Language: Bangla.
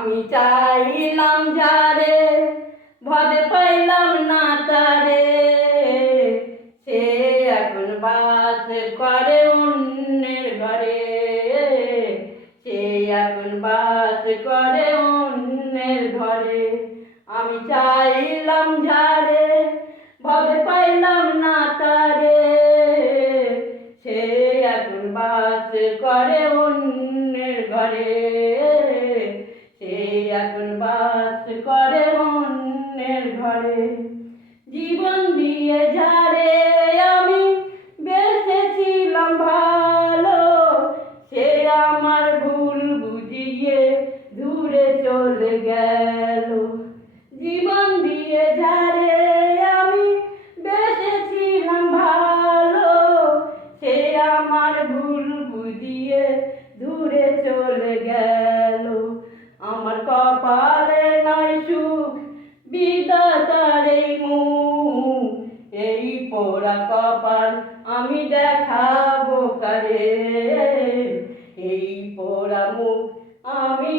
আমি চাইলাম যারে ভবে পাইলাম না তারে, সে এখন বাস করে অন্যের ঘরে, সে এখন বাস করে অন্যের ঘরে। আমি চাইলাম যারে ভবে পাইলাম না তারে, সে এখন বাস করে অন্যের ঘরে, সে এখন বাস করে অন্যের ঘরে। জীবন দিয়ে যারে আমি বেঁচেছিলাম ভালো, সে আমার ভুল বুঝিয়ে দূরে চলে গেল। জীবন দিয়ে যারে আমি বেঁচেছিলাম ভালো, সে আমার ভুল বুঝিয়ে দূরে চলে গেল। আমার কপালে নাই সুখ, বিধাতার এই মুখ, এই পোড়া কপাল আমি দেখাবো কারে, এই পোড়া মুখ আমি